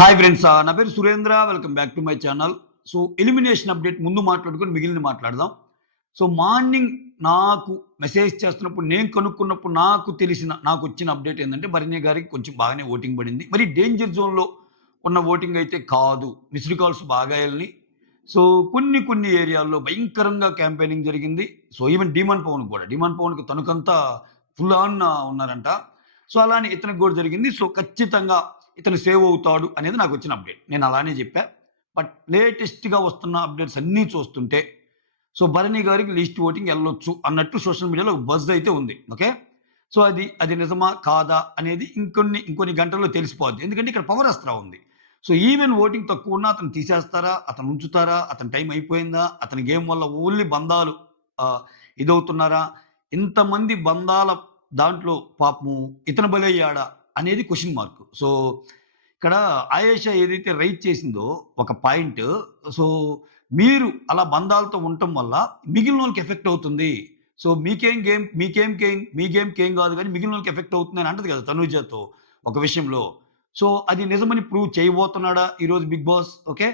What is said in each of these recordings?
Hi friends, నా పేరు Surendra. Welcome back to my channel. So elimination update ముందు మాట్లాడుకొని మిగిలిన మాట్లాడదాం. సో మార్నింగ్ నాకు మెసేజ్ చేస్తున్నప్పుడు నేను కనుక్కున్నప్పుడు నాకు వచ్చిన అప్డేట్ ఏంటంటే భరణి గారికి కొంచెం బాగానే ఓటింగ్ పడింది. మరి డేంజర్ జోన్‌లో ఉన్న ఓటింగ్ అయితే కాదు. మిస్డ్ కాల్స్ బాగా ఎళ్ళినాయి. సో కొన్ని ఏరియాల్లో భయంకరంగా క్యాంపెయినింగ్ జరిగింది. సో ఈవెన్ డీమాన్ పవన్‌కి తనకంతా ఫుల్ ఆన్ ఉన్నారంట. సో అలానే ఇతనికి కూడా జరిగింది. సో ఖచ్చితంగా ఇతను సేవ్ అవుతాడు అనేది నాకు వచ్చిన అప్డేట్. నేను అలానే చెప్పా. బట్ లేటెస్ట్‌గా వస్తున్న అప్డేట్స్ అన్నీ చూస్తుంటే సో భరణి గారికి లీస్ట్ ఓటింగ్ ఎళ్ళొచ్చు అన్నట్టు సోషల్ మీడియాలో ఒక బజ్ అయితే ఉంది. ఓకే. సో అది నిజమా? కాదా? అనేది ఇంకొన్ని గంటల్లో తెలిసిపోద్ది. ఎందుకంటే ఇక్కడ పవర్ అస్త్రా ఉంది. సో ఈవెన్ ఓటింగ్ తక్కువున్నా అతన్ని తీసేస్తారా? అతను ఉంచుతారా? అతని టైం అయిపోయిందా? అతని గేమ్ వల్ల ఓన్లీ బంధాలు ఆహ్, ఇదవుతున్నారా? ఇంతమంది బంధాల దాంట్లో పాపము ఇతను బలయ్యాడా? అనేది క్వెషన్ మార్క్. సో ఇక్కడ ఆయేషా ఏదైతే రైట్ చేసిందో ఒక పాయింట్. సో మీరు అలా బంధాలతో ఉండటం వల్ల మిగిలినోళ్ళకి ఎఫెక్ట్ అవుతుంది. సో మీ గేమ్‌కేం గాదు గానీ మిగిలినోళ్ళకి ఎఫెక్ట్ అవుతుందని అంటది కదా తనూజతో ఒక విషయంలో. సో అది నిజమని ప్రూవ్ చేయబోతున్నాడా ఈరోజు బిగ్ బాస్? ఓకే.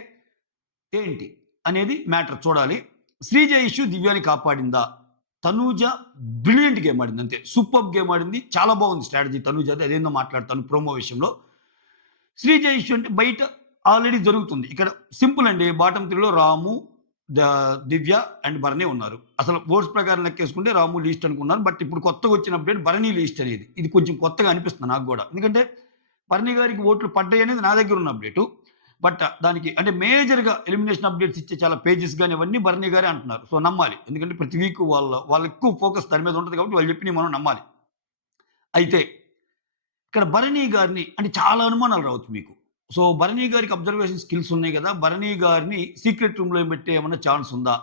ఏంటి అనేది మ్యాటర్ చూడాలి. శ్రీజ ఇష్యూ దివ్యాని కాపాడిందా? తనూజ బ్రిలియంట్ గేమ్ ఆడింది అంతే. సూపర్బ్ గేమ్ ఆడింది. చాలా బాగుంది స్ట్రాటజీ తనూజది. అదేందో మాట్లాడతాను ప్రోమో విషయంలో. శ్రీజ ఇష్యూ అంటే బయట ఆల్రెడీ జరుగుతుంది. ఇక్కడ సింపుల్ అండి. బాటమ్ 3లో రాము, దివ్య అండ్ భరణి ఉన్నారు. అసలు ఓట్స్ ప్రకారం లెక్కేసుకుంటే రాము లీస్ట్ అనుకున్నారు. బట్ ఇప్పుడు కొత్తగా వచ్చిన అప్డేట్ భరణి లీస్ట్ అనేది. ఇది కొంచెం కొత్తగా అనిపిస్తుంది నాకు గూడా. ఎందుకంటే భరణి గారికి ఓట్లు పడ్డాయి అనేది నా దగ్గర ఉన్న అప్డేటు. బట్ దానికి అంటే మేజర్‌గా ఎలిమినేషన్ అప్డేట్స్ ఇచ్చే చాలా పేజెస్ గాని అవన్నీ భరణి గారే అంటున్నారు. సో నమ్మాలి. ఎందుకంటే ప్రతి వీక్ వాళ్ళ ఎక్కువ ఫోకస్ దాని మీద ఉంటది కాబట్టి వాళ్ళు చెప్పినవి మనం నమ్మాలి. అయితే ఇక్కడ భరణి గారిని అంటే చాలా అనుమానాలు రావచ్చు మీకు. సో భరణి గారికి అబ్జర్వేషన్ స్కిల్స్ ఉన్నాయి గదా! భరణి గారిని సీక్రెట్ రూమ్‌లో పెట్టే ఏమన్నా ఛాన్స్ ఉందా?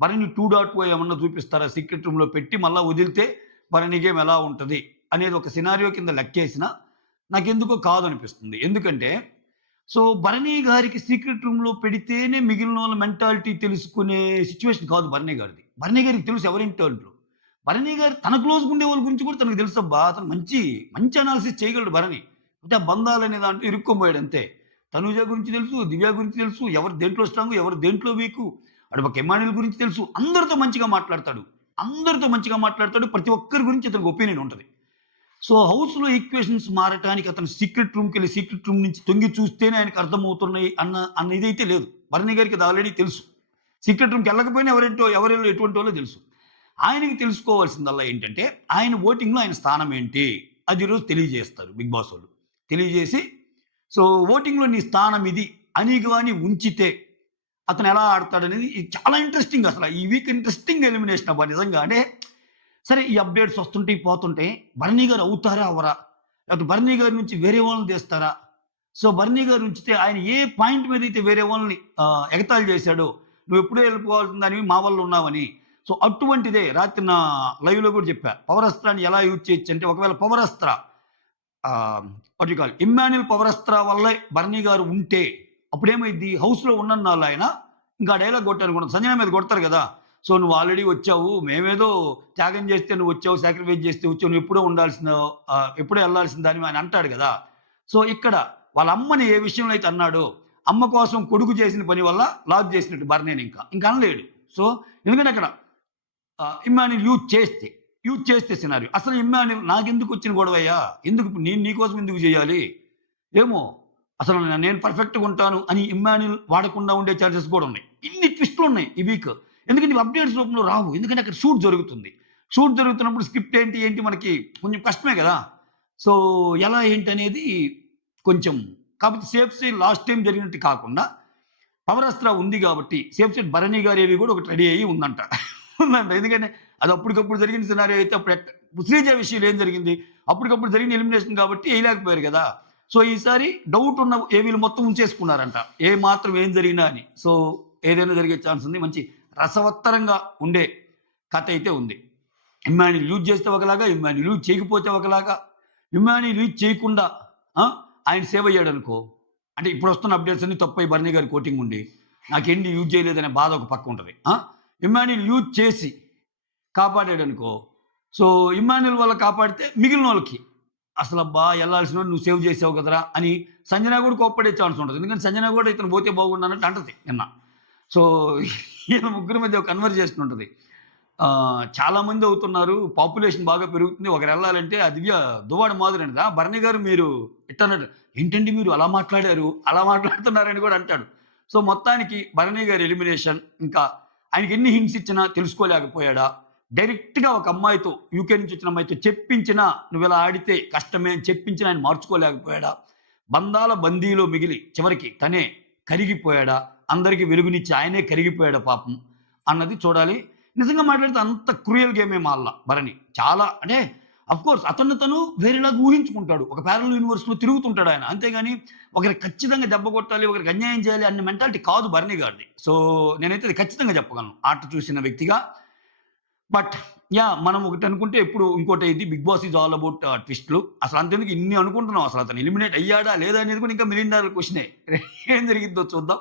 భరణి 2.0 ఏమన్నా చూపిస్తారా? సీక్రెట్ రూమ్‌లో పెట్టి మళ్ళా వదిలితే భరణి గేమ్ ఎలా ఉంటది? అనేది ఒక సినారియో కింద లెక్కేసినా నాకెందుకో కాదనిపిస్తుంది. ఎందుకంటే సో భరణి గారికి సీక్రెట్ రూమ్‌లో పెడితేనే మిగిలినోళ్ళ మెంటాలిటీ తెలుసుకునే సిట్యుయేషన్ కాదు భరణి గారిది. భరణి గారికి తెలుసు ఎవరింటోంటో. భరణి గారు తన క్లోజ్‌గా ఉండేవాళ్ళ గురించి కూడా తనకు తెలుసబ్బా! అతను మంచి అనాలిసిస్ చేయగలడు భరణి. అంటే ఆ బంధాలనే దాంట్లో ఇరుక్కోబోయాడు అంతే. తనూజ గురించి తెలుసు, దివ్య గురించి తెలుసు, ఎవరు దేంట్లో స్ట్రాంగు, ఎవరు దేంట్లో వీకు. అటుపక్క ఇమ్మాన్యుల్ గురించి తెలుసు. అందరితో మంచిగా మాట్లాడతాడు. ప్రతి ఒక్కరి గురించి అతనికి ఒపీనియన్ ఉంటది. సో హౌస్‌లో ఈక్వేషన్స్ మారటానికి అతను సీక్రెట్ రూమ్‌కెళ్ళి సీక్రెట్ రూమ్ నుంచి తొంగి చూస్తేనే ఆయనకు అర్థమవుతున్నాయి అన్న ఇదైతే లేదు. భరణి గారికి అది ఆల్రెడీ తెలుసు. సీక్రెట్ రూమ్‌కెళ్ళకపోయినా ఎవరెళ్ళు ఎటువంటోళ్ళో తెలుసు. ఆయనకి తెలుసుకోవాల్సిందల్లా ఏంటంటే, ఆయన ఓటింగ్‌లో ఆయన స్థానం ఏంటి? అది ఈరోజు తెలియజేస్తారు బిగ్ బాస్ వోళ్ళు. తెలియజేసి, సో ఓటింగ్‌లో నీ స్థానం ఇది అని గాని ఉంచితే, అతను ఎలా ఆడతాడనేది ఇది చాలా ఇంట్రెస్టింగ్ అసల. ఈ వీక్ ఇంట్రెస్టింగ్ ఎలిమినేషన్ అబ్బా! నిజంగా. అంటే సరే ఈ అప్డేట్స్ వస్తుంటాయి, పోతుంటాయి. భరణి గారు అవుతారా? అవ్వరా? లేకపోతే భరణి గారి నుంచి వేరే వాళ్ళని తీస్తారా? సో భరణి గారు ఉంచితే ఆయన ఏ పాయింట్ మీద అయితే వేరే వాళ్ళని ఎగతాళి చేశాడో, నువ్వెప్పుడో వెళ్ళిపోవాల్సిన దానివి మా వల్ల ఉన్నావని. సో అటువంటిదే రాత్రి నా లైవ్‌లో కూడా చెప్పా. పవరస్త్రాన్ని ఎలా యూజ్ చేయొచ్చంటే ఒకవేళ పవరస్త్ర వాట్ యూ కాల్ ఇమ్మాన్యుల్ పవరస్త్ర వల్లే భరణి గారు ఉంటే అప్పుడేమైద్ది? హౌస్‌లో ఉన్నన్నాళ్ళు ఆయన ఇంకా ఆ డైలాగ్ కొట్టారనుకుంటా. సంజన మీద కొడతారు గదా! సో నువ్వు ఆల్రెడీ వచ్చావు. మేమేదో త్యాగం చేస్తే నువ్వొచ్చావు. సాక్రిఫైస్ చేస్తే వచ్చావు. ఎప్పుడో ఎళ్ళాల్సిన దానివి అని అంటాడు గదా! సో ఇక్కడ వాళ్ళ అమ్మని ఏ విషయంలో అయితే అన్నాడో, అమ్మ కోసం కొడుకు చేసిన పని వల్ల లాక్ చేసినట్టు భరణిని ఇంక అనలేడు. సో ఎందుకంటే అక్కడ ఇమ్మాన్యుల్ యూజ్ చేస్తే సినారియో. అసలు ఇమ్మాన్యుల్ నాకెందుకొచ్చిన గొడవయ్యా? ఎందుకు నేను నీ కోసం ఎందుకు జేయాలి? ఏమో అసలు నేను పర్ఫెక్ట్‌గా ఉంటాను అని ఇమ్మాన్యుల్ వాడకుండా ఉండే ఛాన్సెస్ కూడా ఉన్నాయి. ఇన్ని ట్విస్ట్‌లున్నాయి ఈ వీక్. ఎందుకంటే ఇవి అప్డేట్స్ రూపంలో రావు. ఎందుకంటే అక్కడ షూట్ జరుగుతుంది. షూట్ జరుగుతున్నప్పుడు స్క్రిప్ట్ ఏంటి మనకి కొంచెం కష్టమే గదా! సో ఎలా ఏంటనేది కొంచెం కాకపోతే సేఫ్ సైడ్ లాస్ట్ టైమ్ జరిగినట్టు కాకుండా పవరస్త్ర ఉంది గాబట్టి సేఫ్ సైడ్ భరణి గారివి గూడా ఒకటి రెడీ అయ్యి ఉందంట. ఎందుకంటే అది అప్పటికప్పుడు జరిగిన సినారియో అయితే ఇప్పుడు శ్రీజ విషయంలో ఏం జరిగింది? అప్పటికప్పుడు జరిగిన ఎలిమినేషన్ కాబట్టి ఎయలేకపోయారు గదా! సో ఈసారి డౌట్ ఉన్న ఏవీలు మొత్తం ఉంచేసుకున్నారంట. ఏ మాత్రం ఏం జరిగినా అని. సో ఏదైనా జరిగే ఛాన్స్ ఉంది. మంచి రసవత్తరంగా ఉండే కథ అయితే ఉంది. ఇమ్మాన్యుల్ యూజ్ చేస్తే ఒకలాగా, ఇమ్మాన్యుల్ యూజ్ చేయకపోతే ఒకలాగా, ఇమ్మాన్యుల్ యూజ్ చేయకుండా ఆ! ఆయన సేవ్ అయ్యాడనుకో, అంటే ఇప్పుడొస్తున్న అప్డేట్స్ అన్నీ తప్పై భరణి గారి కోటింగ్ ఉండి, నాకేంటి యూజ్ చేయలేదనే బాధ ఒక పక్క ఉంటది. ఇమ్మాన్యుల్ యూజ్ చేసి కాపాడాడనుకో, సో ఇమ్మాన్యుల్ వల్ల కాపాడితే మిగిలినోళ్ళకి అసలబ్బా ఎళ్ళాల్సినోడిని నువ్వు సేవ్ చేసావు కదరా! అని సంజన కూడా కోప్పడే ఛాన్స్ ఉంటది. ఎందుకంటే సంజన కూడా ఇతను పోతే బాగుండు అన్నట్టు అంటది నిన్న. సో, ఈళ్ళ ముగ్గురి మధ్య ఒక కన్వర్జేషన్ ఉంటది. చాలామంది అవుతున్నారు. పాపులేషన్ బాగా పెరుగుతుంది. ఒకరెళ్ళాలంటే ఆ దివ్య దువ్వాడ మాధురి అంటది. భరణి గారు మీరు ఇట్టన్నట్టు ఏంటండి మీరు అలా మాట్లాడారు, అలా మాట్లాడుతున్నారని కూడా అంటాడు. సో, మొత్తానికి భరణి గారి ఎలిమినేషన్ ఇంకా ఆయనకెన్ని హింట్స్ ఇచ్చినా తెలుసుకోలేకపోయాడా? డైరెక్ట్‌గా ఒక అమ్మాయితో యూకే నుంచి వచ్చిన అమ్మాయితో చెప్పించినా నువ్విలా ఆడితే కష్టమే అని చెప్పించినా ఆయన మార్చుకోలేకపోయాడా? బంధాల బందీలో మిగిలి చివరికి తనే కరిగిపోయాడా? అందరికి వెలుగునిచ్చి ఆయనే కరిగిపోయాడా పాపం అన్నది చూడాలి. నిజంగా మాట్లాడితే అంత క్రూయల్ గేమ్ ఏం ఆడలా భరణి. చాలా అంటే అఫ్‌కోర్స్ అతన్ని తను వేరేలాగా ఊహించుకుంటాడు. ఒక పారలెల్ యూనివర్స్‌లో తిరుగుతుంటాడు ఆయన. అంతేగాని ఒకరికి ఖచ్చితంగా దెబ్బ కొట్టాలి, ఒకరికి అన్యాయం చేయాలి అన్న మెంటాలిటీ కాదు భరణి గారిది. సో, నేనైతే అది ఖచ్చితంగా చెప్పగలను. ఆట చూసిన వ్యక్తిగా. But yeah! మనం ఒకటనుకుంటే ఎప్పుడు ఇంకోటయిద్ది. 'Bigg Boss is all about' ట్విస్ట్‌లు. అసలు అంతెందుకు ఇన్ని అనుకుంటున్నాం. అసలు అతను ఎలిమినేట్ అయ్యాడా? లేదా? అనేది కూడా ఇంకా మిలియన్ డాలర్ క్వెషనే. ఏం జరిగిద్దో చూద్దాం.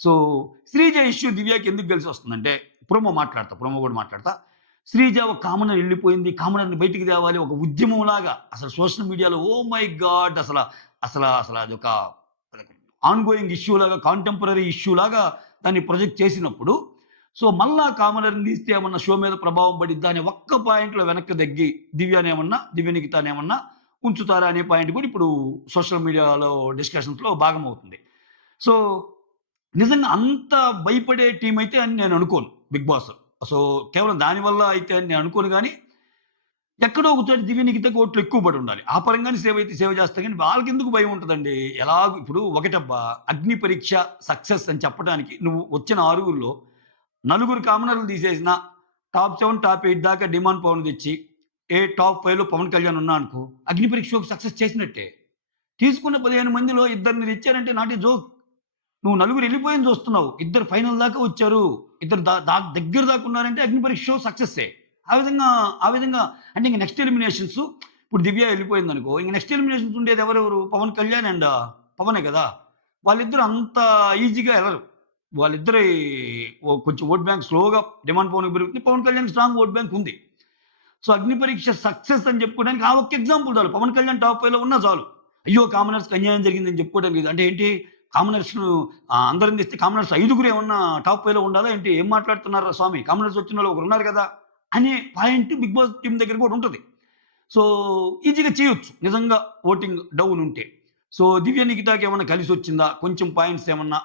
సో, శ్రీజ ఇష్యూ దివ్యకి ఎందుకు కలిసొస్తుందంటే ప్రోమో కూడా మాట్లాడతా. శ్రీజ ఒక కామనర్ ఎళ్ళిపోయింది. కామనర్‌ని బయటికి తేవాలి. ఒక ఉద్యమంలాగా అసలు సోషల్ మీడియాలో ఓహ్ మై గాడ్! అసల అదొక ఆన్ గోయింగ్ ఇష్యూ లాగా, కాంటెంపరరీ ఇష్యూ లాగా దాన్ని ప్రొజెక్ట్ చేసినప్పుడు, సో, మళ్ళా కామనర్‌ని తీస్తే ఏమన్నా షో మీద ప్రభావం పడిద్దా అనే ఒక్క పాయింట్‌లో వెనక్కి తగ్గి దివ్య నిఖితానేమన్నా ఉంచుతారా అనే పాయింట్ కూడా ఇప్పుడు సోషల్ మీడియాలో డిస్కషన్స్‌లో భాగమవుతుంది. సో, నిజంగా అంత భయపడే టీమ్ అయితే అని నేను అనుకోను 'బిగ్ బాస్.' సో, కేవలం దానివల్ల అయితే అని నేను అనుకోను గానీ, ఎక్కడో ఒక చోట దివ్య నిఖితకి ఓట్లు ఎక్కువ పడి ఉండాలి. ఆ పరంగానే సేవ్ అయితే సేవ్ చేస్తా గానీ, వాళ్ళకెందుకు భయం ఉంటదండి? ఎలాగో ఇప్పుడు ఒకటబ్బా అగ్ని పరీక్ష సక్సెస్ అని చెప్పడానికి నువ్వు వచ్చిన ఆరుగురిలో నలుగురు కామనర్లు తీసేసినా టాప్ 7, టాప్ 8 దాకా డిమాండ్ పవన్ తెచ్చి, టాప్ 5లో పవన్ కళ్యాణ్ ఉన్నా అనుకో, అగ్ని పరీక్ష షోకి సక్సెస్ చేసినట్టే. తీసుకున్న 15 మందిలో ఇద్దరిని తెచ్చారంటే నాట్ ఏ జోక్. నువ్వు నలుగురు ఎళ్ళిపోయింది చూస్తున్నావు. ఇద్దరు ఫైనల్ దాకా వచ్చారు. ఇద్దరు దగ్గర దాకా ఉన్నారంటే అగ్ని పరీక్ష షో సక్సెస్సే. ఆ విధంగా అంటే ఇంక నెక్స్ట్ ఎలిమినేషన్స్ ఇప్పుడు దివ్య ఎళ్ళిపోయిందనుకో, ఇంక నెక్స్ట్ ఎలిమినేషన్స్ ఉండేది ఎవరెవరు? పవన్ కళ్యాణ్ అండ్ పవనే కదా! వాళ్ళిద్దరూ అంత ఈజీగా ఎళ్ళరు. వాళ్ళిద్దరి కొంచెం ఓట్ బ్యాంక్ స్లోగా డిమాండ్ పవన్‌కి పెరుగుతుంది. పవన్ కళ్యాణ్‌కి స్ట్రాంగ్ ఓట్ బ్యాంక్ ఉంది. సో, అగ్ని పరీక్ష సక్సెస్ అని చెప్పుకోవడానికి ఆ ఒక్క ఎగ్జాంపుల్ చాలు. పవన్ కళ్యాణ్ టాప్ 5లో ఉన్నా చాలు. అయ్యో! కామనర్స్‌కి అన్యాయం జరిగిందని చెప్పుకోవడానికి ఇది. అంటే ఏంటి? కామనర్స్‌ను అందరిని తెస్తే కామనర్స్ ఐదుగురు ఏమన్నా టాప్ 5లో ఉండాలా ఏంటి? ఏం మాట్లాడుతున్నారురా స్వామి? కామనర్స్ వచ్చినోళ్ళు ఒకరున్నారు కదా! అనే పాయింట్ బిగ్ బాస్ టీమ్ దగ్గర కూడా ఉంటది. సో, ఈజీగా చేయొచ్చు. నిజంగా ఓటింగ్ డౌన్ ఉంటే. సో, దివ్య నిఖితాకి ఏమన్నా కలిసొచ్చిందా? కొంచెం పాయింట్స్ ఏమన్నా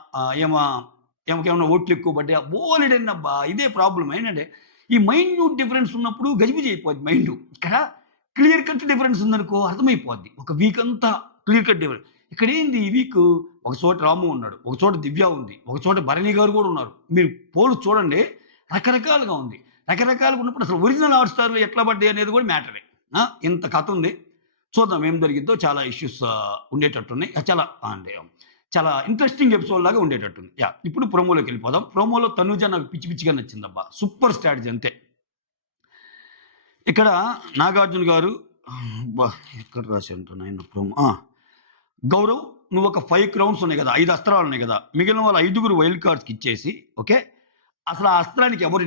ఈమెకేమన్నా ఓట్లు ఎక్కువ పడ్డాయా? బోలెడన్నబ్బా! ఇదే ప్రాబ్లమ్. ఏంటంటే, ఈ మైన్యూట్ డిఫరెన్స్ ఉన్నప్పుడు గజిబిజి అయిపోద్ది మైండు. ఇక్కడ క్లియర్ కట్ డిఫరెన్స్ ఉందనుకో అర్థమైపోద్ది. ఒక వీక్ అంతా క్లియర్ కట్ డిఫరెన్స్. ఇక్కడేంది ఈ వీకు ఒక చోట రాము ఉన్నాడు. ఒక చోట దివ్య ఉంది. ఒక చోట భరణి గారు కూడా ఉన్నారు. మీరు పోల్చి చూడండి రకరకాలుగా ఉంది. రకరకాలుగా ఉన్నప్పుడు అసలు ఒరిజినల్ హాట్ స్టార్‌లు ఎట్లా పడ్డాయి అనేది కూడా మ్యాటరే. ఇంత కథ ఉంది. చూద్దాం ఏం జరిగిద్దో. చాలా ఇష్యూస్ ఉండేటట్టున్నాయి. చాలా ఇంట్రెస్టింగ్ ఎపిసోడ్ లాగా ఉండేటట్టుంది. ఇప్పుడు ప్రోమోలోకెళ్ళిపోదాం. ప్రోమోలో తనుజ నాకు పిచ్చి పిచ్చిగా నచ్చిందబ్బా! సూపర్ స్ట్రాటజీ అంతే. ఇక్కడ నాగార్జున గారు అబ్బా! ఎక్కడ రాశానురా నాయన ప్రోమో. గౌరవ్ నువ్వొక 5 క్రౌన్స్ ఉన్నాయి గదా! 5 అస్త్రాలు ఉన్నాయి గదా! మిగిలిన వాళ్ళ 5గురు వైల్డ్ కార్డ్స్‌కి ఇచ్చేసి ఓకే. అసలు ఆ అస్త్రానికి ఎవరు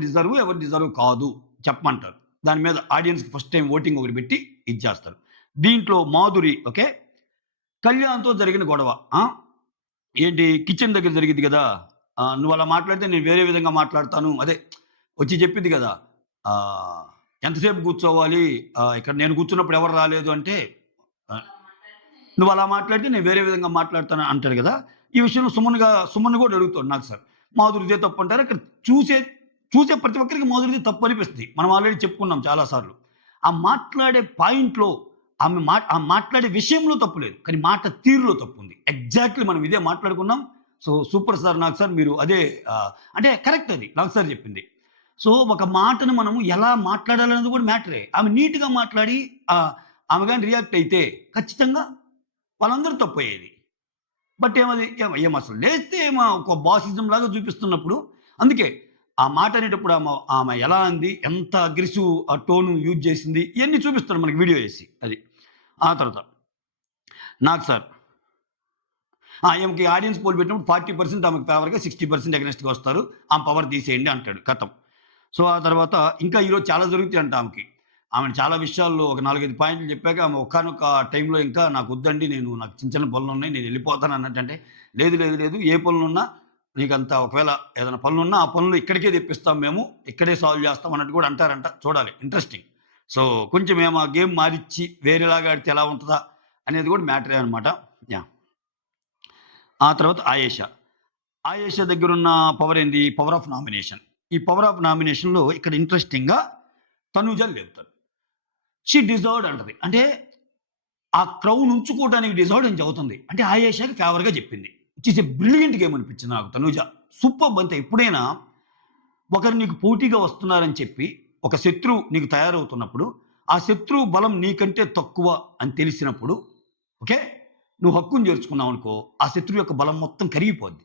డిజర్వ్ కాదు చెప్పమంటారు. దాని మీద ఆడియన్స్‌కి ఫస్ట్ టైమ్ ఓటింగ్ ఒకటి పెట్టి ఇది చేస్తారు. దీంట్లో మాధురి ఓకే. కళ్యాణ్‌తో జరిగిన గొడవ. ఏంటి కిచెన్ దగ్గర జరిగిద్ది గదా! నువ్వలా మాట్లాడితే నేను వేరే విధంగా మాట్లాడతాను. అదే వచ్చి చెప్పిద్ది గదా! ఆహ్, ఎంతసేపు కూర్చోవాలి? ఇక్కడ నేను కూర్చున్నప్పుడు ఎవరు రాలేదు అంటే ఆహ్, నువ్వలా మాట్లాడితే నేను వేరే విధంగా మాట్లాడతాను అంటాడు గదా! ఈ విషయంలో సుమన్ గూడా అడుగుతాడు నాకు సార్. మాధురిదే తప్పంటారా? ఇక్కడ చూసే చూసే ప్రతి ఒక్కరికి మాధురిదే తప్పనిపిస్తది. మనం ఆల్రెడీ చెప్పుకున్నాం చాలా సార్లు. ఆ మాట్లాడే పాయింట్‌లో ఆ మాట్లాడే విషయంలో తప్పు లేదు. కానీ మాట తీరులో తప్పుంది. ఎగ్జాక్ట్‌లీ మనం ఇదే మాట్లాడుకున్నాం. So, super sir Nag sir మీరు అదే అంటే కరెక్ట్ అది నాగ్ సార్ చెప్పింది. సో, ఒక మాటను మనం ఎలా మాట్లాడాలనేది కూడా మ్యాటరే. ఆమె నీట్‌గా మాట్లాడి ఆమె గాని రియాక్ట్ అయితే ఖచ్చితంగా వాళ్ళందరూ తప్పయ్యేది. బట్ ఏమసలు లేస్తే ఒక బాసిజం లాగా చూపిస్తున్నప్పుడు అందుకే ఆ మాట అనేటప్పుడు ఆమె ఎలా అంది, ఎంత అగ్రెసివ్ ఆ టోన్ యూజ్ చేసింది, ఇయన్నీ చూపిస్తాడు మనకి వీడియో చేసి. అది. ఆ తర్వాత నాకు సార్ ఈమెకి ఆడియన్స్ పోల్ పెట్టినప్పుడు 40% ఆమెకు ఫేవర్‌గా, 60% అగైనెస్ట్‌గా వస్తారు. ఆమె పవర్ తీసేయండి అంటాడు. ఖతం. సో, ఆ తర్వాత ఇంకా ఈరోజు చాలా జరుగుతాయంట ఆమెకి. ఆమెను చాలా విషయాల్లో ఒక 4, 5 పాయింట్లు చెప్పాక ఆమె ఒకానొక టైంలో ఇంకా నాకు వద్దండి. నాకు చిన్న చిన్న పనులున్నాయి. నేను వెళ్ళిపోతాను అన్నట్టంటే, లేదు, లేదు, లేదు. ఏ పనులున్నా నీకంత ఒకవేళ ఏదైనా పనులున్నా ఆ పనులు ఇక్కడికే తెప్పిస్తాం మేము. ఇక్కడే సాల్వ్ చేస్తాం అన్నట్టు కూడా అంటారంట. చూడాలి ఇంట్రెస్టింగ్. సో, కొంచెం మేము ఆ గేమ్ మారిచ్చి వేరేలాగా ఆడితే ఎలా ఉంటదా అనేది కూడా మ్యాటరే అనమాట. యాహ్! ఆ తర్వాత ఆయేషా. ఆయేషా దగ్గరున్న పవర్ ఏంది? Power of nomination. ఈ పవర్ ఆఫ్ నామినేషన్‌లో ఇక్కడ ఇంట్రెస్టింగ్‌గా తనూజని లేపుతారు. షీ డిజర్వ్డ్ అంటది. అంటే ఆ క్రౌన్ ఉంచుకోవడానికి డిజర్వ్డ్ అని చెబుతుంది. అంటే ఆయేషాకి ఫేవర్‌గా చెప్పింది. It is a brilliant game అనిపించింది నాకు తనూజ. సూపర్బ్ అంతే. ఎప్పుడైనా ఒకరు నీకు పోటీగా వస్తున్నారని చెప్పి, ఒక శత్రువు నీకు తయారవుతున్నప్పుడు, ఆ శత్రువు బలం నీకంటే తక్కువ అని తెలిసినప్పుడు, ఓకే. నువ్వు హక్కును చేర్చుకున్నావనుకో, ఆ శత్రువు యొక్క బలం మొత్తం కరిగిపోద్ది.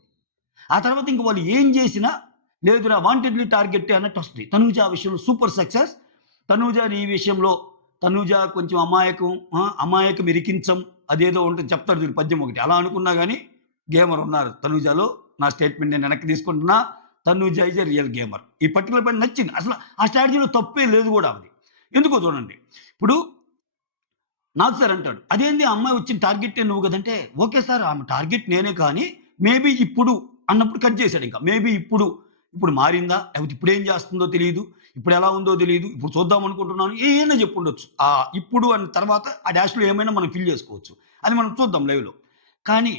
ఆ తర్వాత ఇంక వాళ్ళు ఏం చేసినా, లేదురా వాంటెడ్‌లీ టార్గెట్టే అన్నట్టొస్తది. తనూజ ఆ విషయంలో సూపర్ సక్సెస్. తనూజని ఈ విషయంలో తనూజ కొంచెం అమాయకం, అమాయకం ఇరికించం అదేదో ఉంటుంది చెప్తారు చూడు పద్యం ఒకటి. అలా అనుకున్నా గాని గేమర్ ఉన్నారు తనూజలో. నా స్టేట్‌మెంట్ నేను వెనక్కి తీసుకుంటున్నా. Tanuja is a real gamer. ఈ పర్టిక్యులర్ పాయింట్ నచ్చింది. అసలు ఆ స్ట్రాటజీలో తప్పే లేదు గూడా ఆమెది. ఎందుకో చూడండి. ఇప్పుడు నాకు సార్ అంటాడు. అదేంది ఆ అమ్మాయి వచ్చిన టార్గెట్టే నువ్వు గదంటే, ఓకే సార్ ఆమె టార్గెట్ నేనే కానీ, మేబీ ఇప్పుడు అన్నప్పుడు కట్ చేశాడింక. మేబీ ఇప్పుడు మారిందా? లేకపోతే ఇప్పుడేం చేస్తుందో తెలీదు. ఇప్పుడు ఎలా ఉందో తెలీదు. ఇప్పుడు చూద్దాం అనుకుంటున్నాను. ఏయైనా చెప్పుండొచ్చు. ఇప్పుడు అన్న తర్వాత ఆ డాష్‌లో ఏమైనా మనం ఫిల్ చేసుకోవచ్చు. అది మనం చూద్దాం లైవ్‌లో. కానీ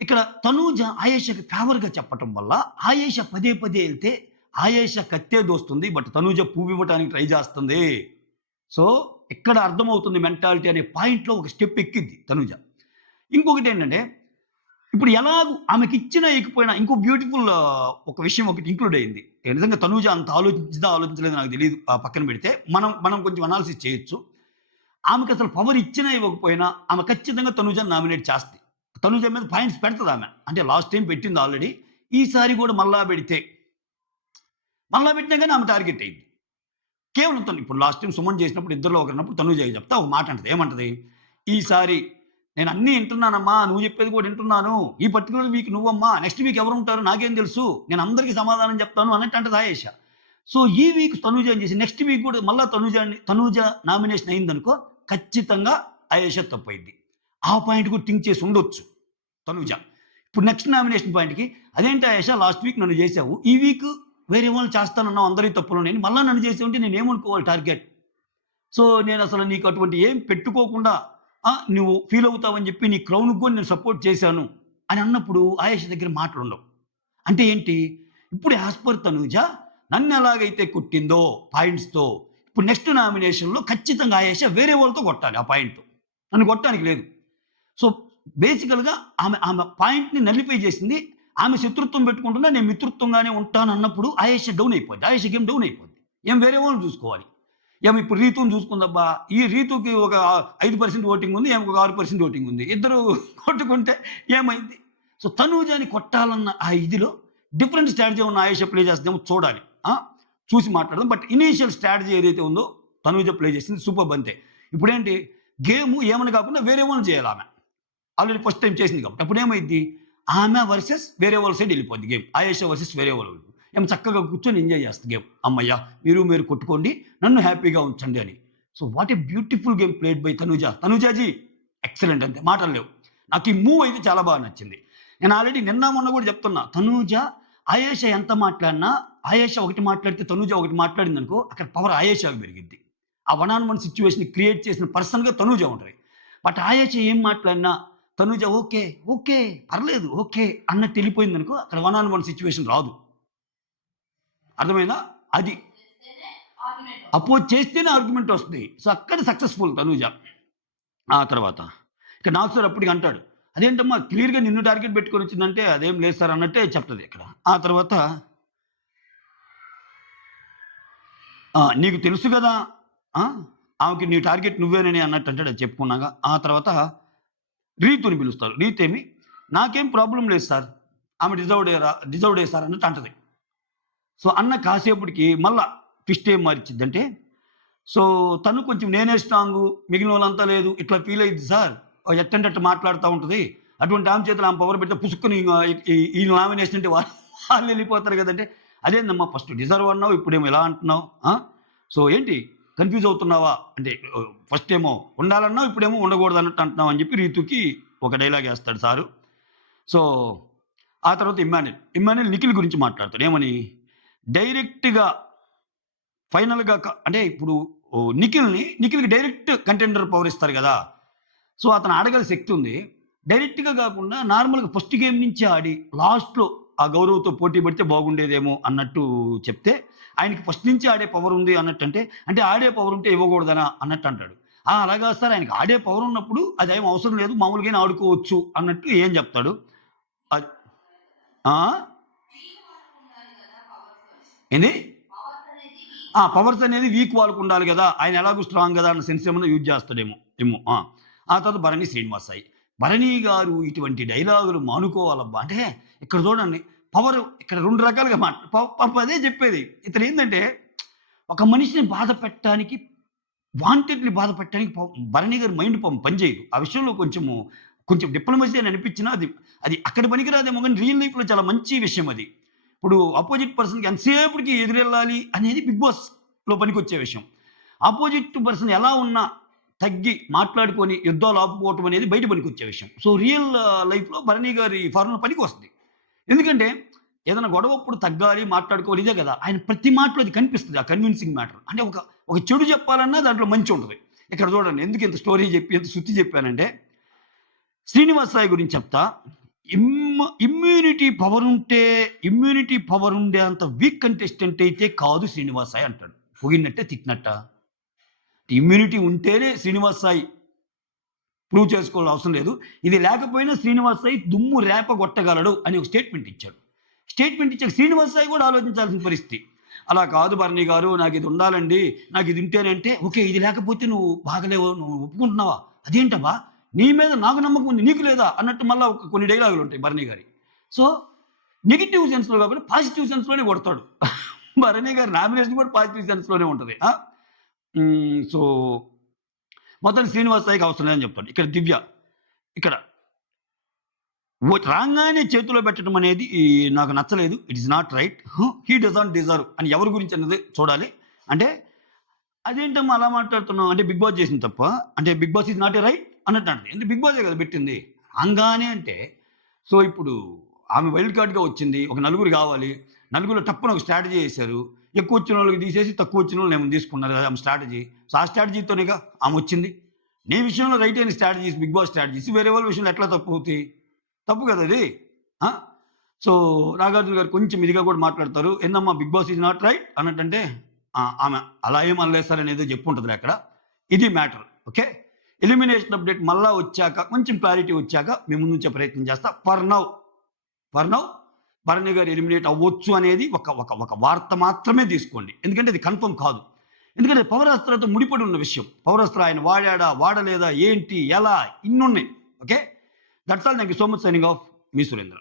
ఇక్కడ తనూజ ఆయేషాకి ఫేవర్‌గా చెప్పటం వల్ల, ఆయేష పదే పదే ఎళ్తే, ఆయేష కత్తే దోస్తుంది. బట్ తనూజ పువ్వివ్వటానికి ట్రై చేస్తుంది. సో, ఇక్కడ అర్థమవుతుంది మెంటాలిటీ అనే పాయింట్‌లో ఒక స్టెప్ ఎక్కిద్ది తనూజ. ఇంకొకటేంటంటే, ఇప్పుడు ఎలాగూ ఆమెకిచ్చినా ఇయకపోయినా ఇంకో బ్యూటిఫుల్ ఒక విషయం ఒకటి ఇంక్లూడ్ అయింది. నిజంగా తనూజ అంత ఆలోచించిందా, ఆలోచించలేదో నాకు తెలీదు. పక్కన పెడితే. మనం మనం కొంచెం అనాలిసిస్ చేయొచ్చు. ఆమెకసలు పవర్ ఇచ్చినా ఇవ్వకపోయినా ఆమె ఖచ్చితంగా తనూజని నామినేట్ చేస్తది. తనూజ మీద పాయింట్స్ పెడతదామె. అంటే లాస్ట్ టైమ్ పెట్టింది ఆల్రెడీ. ఈసారి కూడా మళ్ళా పెడితే, మళ్ళా పెట్టినా గాని ఆమె టార్గెట్ అయ్యిద్ది. కేవలం తను ఇప్పుడు లాస్ట్ టైమ్ సుమన్ చేసినప్పుడు ఇద్దరిలో ఒకరినప్పుడు తనూజకి చెప్తా ఒక మాట అంటది. ఏమంటది? ఈసారి నేను అన్నీ వింటున్నానమ్మా. నువ్వు చెప్పేది కూడా వింటున్నాను. ఈ పర్టిక్యులర్ వీక్ నువ్వమ్మా. నెక్స్ట్ వీక్ ఎవరుంటారో నాకేం తెలుసు. నేను అందరికి సమాధానం చెప్తాను అన్నట్టు అంటది ఆయేష. సో, ఈ వీక్ తనూజ ఏం చేసి నెక్స్ట్ వీక్ కూడా మళ్ళా తనూజ నామినేషన్ అయిందనుకో ఖచ్చితంగా ఆయేష తప్పయిద్ది. ఆ పాయింట్ కూడా థింక్ చేసి ఉండొచ్చు తనూజ. ఇప్పుడు నెక్స్ట్ నామినేషన్ పాయింట్‌కి అదేంటి ఆయేష లాస్ట్ వీక్ నన్ను చేసావు. ఈ వీక్ వేరే వాళ్ళని చేస్తానన్నావు అందరి తప్పులున్నాయని మళ్ళా నన్ను చేసావంటే నేనేమనుకోవాలి టార్గెట్? సో, నేనసలు నీకు అటువంటి ఏం పెట్టుకోకుండా నువ్వు ఫీల్ అవుతావని చెప్పి నీ క్రౌన్‌కి కూడా నేను సపోర్ట్ చేశాను అని అన్నప్పుడు ఆయేష దగ్గర మాటలుండవు. అంటే ఏంటి? ఇప్పుడు యాస్ పర్ తనూజ నన్నెలాగైతే కొట్టిందో పాయింట్స్‌తో, ఇప్పుడు నెక్స్ట్ నామినేషన్‌లో ఖచ్చితంగా ఆయేష వేరే వాళ్ళతో కొట్టాలి ఆ పాయింట్. నన్ను కొట్టడానికి లేదు. సో, బేసికల్‌గా ఆమె పాయింట్‌ని నల్లిఫై చేసింది. ఆమె శత్రుత్వం పెట్టుకుంటున్నా నేను మిత్రుత్వంగానే ఉంటానన్నప్పుడు ఆయేష డౌన్ అయిపోద్ది. ఆయేష గేమ్ డౌన్ అయిపోద్ది. వేరే వాళ్ళని చూసుకోవాలి. ఇప్పుడు రీతుని చూసుకుందబ్బా! ఈ రీతుకి ఒక 5% ఓటింగ్ ఉంది. ఈమెకు ఒక 6% ఓటింగ్ ఉంది. ఇద్దరు కొట్టుకుంటే ఏమైద్ది? సో, తనూజని కొట్టాలన్న ఆ ఇదిలో డిఫరెంట్ స్ట్రాటజీ ఉన్న ఆయేష ప్లే చేస్తదేమో చూడాలి. ఆ! చూసి మాట్లాడదాం. బట్ ఇనీషియల్ స్ట్రాటజీ ఏదైతే ఉందో తనూజ ప్లే చేసింది సూపర్బ్ అంతే. ఇప్పుడేంటి గేము ఏమని కాకుండా వేరే వాళ్ళని చేయాలామె. ఆల్రెడీ ఫస్ట్ టైమ్ చేసింది కాబట్టి. అప్పుడేమైద్ది? ఆమె వర్సెస్ వేరే వాళ్ళ సైడ్ వెళ్ళిపోద్ది గేమ్. ఆయేష వర్సెస్ వేరే వాళ్ళు. చక్కగా కూర్చొని ఎంజాయ్ చేస్తది గేమ్. హమ్మయ్య! మీరు కొట్టుకోండి. నన్ను హ్యాపీగా ఉంచండి అని. So, what a beautiful game played by Thanuja. Thanujaji excellent అంతే. మాటలు లేవు. నాకు ఈ మూవ్ అయితే చాలా బాగా నచ్చింది. నేను ఆల్రెడీ నిన్న మొన్న కూడా చెప్తున్నా. తనూజ ఆయేష ఎంత మాట్లాడినా, ఆయేష ఒకటి మాట్లాడితే తనూజ ఒకటి మాట్లాడిందనుకో అక్కడ పవర్ ఆయేషకి పెరిగిద్ది. ఆ వన్ ఆన్ వన్ సిట్యుయేషన్‌ని క్రియేట్ చేసిన పర్సన్‌గా తనూజ ఉంటది. బట్ ఆయేష ఏం మాట్లాడినా తనూజ ఓకే, పర్లేదు ఓకే అన్నట్టు వెళ్ళిపోయిందనుకో అక్కడ వన్ ఆన్ వన్ సిట్యుయేషన్ రాదు. అర్థమైందా? అది. అపోజ్ చేస్తేనే ఆర్గ్యుమెంట్ వస్తుంది. సో, అక్కడ సక్సెస్‌ఫుల్ తనూజ. ఆ తర్వాత ఇక నాకు సార్ అప్పటికి అంటాడు. అదేంటమ్మా క్లియర్‌గా నిన్ను టార్గెట్ పెట్టుకొని వచ్చిందంటే అదేం లేదు సార్ అన్నట్టే చెప్తది ఇక్కడ. ఆ తర్వాత నీకు తెలుసు గదా! ఆ! ఆమెకి నీ టార్గెట్ నువ్వేనని అన్నట్టు అంటాడు అది చెప్పుకున్నాక. ఆ తర్వాత రీతుని పిలుస్తారు. రీతేమి నాకేం ప్రాబ్లమ్ లేదు సార్. ఆమె డిజర్వ్డే సార్ అన్నట్టు అంటది. సో, అన్న కాసేపటికి మళ్ళా ట్విస్ట్ ఏం మారిచ్చిద్దంటే, సో, తను కొంచెం నేనే స్ట్రాంగు, మిగిలినోళ్ళంతా లేదు. ఇట్లా ఫీల్ అయ్యిద్ది సార్. ఎట్టంటే అట్ట మాట్లాడుతా ఉంటది. అటువంటి ఆమె చేతిలో ఆమె పవర్ పెడితే పుసుక్కుని ఈ నామినేషన్ అంటే వాళ్ళెళ్ళిపోతారు గదంటే, అదేందమ్మా ఫస్ట్ డిజర్వ్ అన్నావు. ఇప్పుడేమో ఇలా అంటున్నావు. సో, ఏంటి కన్‌ఫ్యూజ్ అవుతున్నావా? అంటే ఫస్ట్ ఏమో ఉండాలన్నావు, ఇప్పుడేమో ఉండకూడదు అన్నట్టు అంటున్నావు అని చెప్పి రీతూకి ఒక డైలాగ్ ఏస్తాడు సారు. సో, ఆ తర్వాత ఇమ్మాన్యుయల్ నిఖిల్ గురించి మాట్లాడతాడు. ఏమని? డైరెక్ట్‌గా ఫైనల్‌గా అంటే ఇప్పుడు నిఖిల్‌కి డైరెక్ట్ కంటెండర్ పవర్ ఇస్తారు గదా! సో, అతను ఆడగల శక్తి ఉంది. డైరెక్ట్‌గా గాకుండా నార్మల్‌గా ఫస్ట్ గేమ్ నుంచే ఆడి లాస్ట్‌లో ఆ గౌరవ్‌తో పోటీ పడితే బాగుండేదేమో అన్నట్టు చెప్తే, ఆయనకి ఫస్ట్ నుంచి ఆడే పవర్ ఉంది అన్నట్టంటే, అంటే ఆడే పవర్ ఉంటే ఇవ్వకూడదనా అన్నట్టు అంటాడు. అలా కాదు సార్, ఆయనకి ఆడే పవర్ ఉన్నప్పుడు అదేం అవసరం లేదు, మామూలుగానే ఆడుకోవచ్చు అన్నట్టు ఏం చెప్తాడు. అద్ ఆ! ఏంది? పవర్స్ అనేది వీక్ వాళ్ళకుండాలి గదా! ఆయన ఎలాగో స్ట్రాంగ్ గదా! అన్న సెన్స్ ఏమన్నా యూజ్ చేస్తాడేమో. ఆ తర్వాత భరణి శ్రీనివాస్ సాయి. భరణి గారు ఇటువంటి డైలాగులు మానుకోవాలబ్బా! అంటే ఇక్కడ చూడండి, పవర్ ఇక్కడ 2 రకాలుగా పాపం అదే చెప్పేది. ఇతనేందంటే ఒక మనిషిని బాధ పెట్టడానికి, వాంటెడ్‌లీ బాధ పెట్టడానికి భరణి గారి మైండ్ పాపం పనిచేయదు. ఆ విషయంలో కొంచెం డిప్లొమసీ అని అనిపించినా అది అది అక్కడ పనికిరాదేమో గానీ రియల్ లైఫ్‌లో చాలా మంచి విషయం అది. ఇప్పుడు అపోజిట్ పర్సన్‌కి ఎంతసేపటికి ఎదురెళ్ళాలి అనేది బిగ్ బాస్‌లో పనికొచ్చే విషయం. అపోజిట్ పర్సన్ ఎలా ఉన్నా తగ్గి మాట్లాడుకొని యుద్ధాలు ఆపుకోవటం అనేది బయట పనికొచ్చే విషయం. సో, రియల్ లైఫ్‌లో భరణి గారి ఫార్ములా పనికొస్తది. ఎందుకంటే ఏదైనా గొడవప్పుడు తగ్గాలి, మాట్లాడుకోవాలి ఇదే గదా! ఆయన ప్రతి మాటలో అది కనిపిస్తది. ఆ కన్విన్సింగ్ మ్యాటర్. అంటే ఒక చెడు చెప్పాలన్నా దాంట్లో మంచి ఉంటది. ఇక్కడ చూడండి, ఎందుకు ఇంత స్టోరీ చెప్పి ఇంత సుత్తి చెప్పానంటే, శ్రీనివాస్ సాయి గురించి చెప్తా. ఇమ్యూనిటీ పవర్ ఉండే అంత వీక్ కంటెస్టెంట్ అయితే కాదు శ్రీనివాస్ సాయి అంటాడు. పొగిడినట్టే తిట్టినట్టా? ఇమ్యూనిటీ ఉంటేనే శ్రీనివాస్ సాయి ప్రూవ్ చేసుకోవాల్సిన అవసరం లేదు. ఇది లేకపోయినా శ్రీనివాస్ సాయి దుమ్ము రేపగొట్టగలడు అని ఒక స్టేట్మెంట్ ఇచ్చాడు. స్టేట్మెంట్ ఇచ్చాక శ్రీనివాస్ సాయి కూడా ఆలోచించాల్సిన పరిస్థితి. అలా కాదు భరణి గారు, నాకిది ఉండాలండి, నాకిది ఉంటేనంటే, ఓకే, ఇది లేకపోతే నువ్వు బాగలేవు, నువ్వు ఒప్పుకుంటున్నావా? అదేంటబ్బా! నీ మీద నాకు నమ్మకం ఉంది, నీకు లేదా? అన్నట్టు మళ్ళా కొన్ని డైలాగులుంటాయి భరణి గారియి. సో, నెగెటివ్ సెన్స్‌లో కాకుండా పాజిటివ్ సెన్స్‌లోనే కొడతాడు. భరణి గారి నామినేషన్ కూడా పాజిటివ్ సెన్స్‌లోనే ఉంటది. సో, మొత్తానికి శ్రీనివాస్ సాయికి అవసరం లేదని చెప్తాడు. ఇక్కడ దివ్య, ఇక్కడ రాంగానే చేతిలో పెట్టడం అనేది నాకు నచ్చలేదు. It is not right. He doesn't deserve అని ఎవరి గురించి అన్నది చూడాలి. అంటే అదేంటమ్మా అలా మాట్లాడుతున్నావు? అంటే బిగ్ బాస్ చేసింది తప్పా? అంటే Bigg Boss is not a right అన్నట్టు అంటది. ఎందుకు బిగ్ బాసే కదా పెట్టింది. రాంగానే అంటే, సో ఇప్పుడు ఆమె వైల్డ్ కార్డ్‌గా వచ్చింది. ఒక నలుగురు కావాలి. నలుగురిలో టప్పున ఒక స్ట్రాటజీ ఏసారు. ఎక్కువ వచ్చిన వాళ్ళకి తీసేసి తక్కువ వచ్చిన వాళ్ళని ఏమో తీసుకున్నారు. అది ఆమె స్ట్రాటజీ. సో, ఆ స్ట్రాటజీతోనేగా ఆమె వచ్చింది. నీ విషయంలో రైట్ అయిన స్ట్రాటజీస్ బిగ్ బాస్ స్ట్రాటజీస్ వేరే వాళ్ళ విషయంలో ఎట్లా తప్పవుతాయి? తప్పు కదా అది. ఆ! సో, నాగార్జున గారు కొంచెం ఇదిగా కూడా మాట్లాడతారు. ఏందమ్మా Bigg Boss is not right అన్నట్టంటే, ఆమె అలా ఏం అనలేదు సార్ అనేది చెప్పుంటదిలే అక్కడ. ఇది మ్యాటర్. ఓకే. ఎలిమినేషన్ అప్డేట్ మళ్ళా వచ్చాక, కొంచెం క్లారిటీ వచ్చాక మీ ముందుంచే ప్రయత్నం చేస్తా. For now Bharani garu eliminate అవ్వచ్చు అనేది ఒక ఒక ఒక వార్త మాత్రమే తీసుకోండి. ఎందుకంటే అది కన్ఫర్మ్ కాదు. ఎందుకంటే పవరాస్త్రాలతో ముడిపడి ఉన్న విషయం. పవరాస్త్ర ఆయన వాడాడా? వాడలేదా? ఏంటి? ఎలా? ఇన్నున్నాయి. Okay. That's all. Thank you so much. Signing off. మీ సురేంద్ర.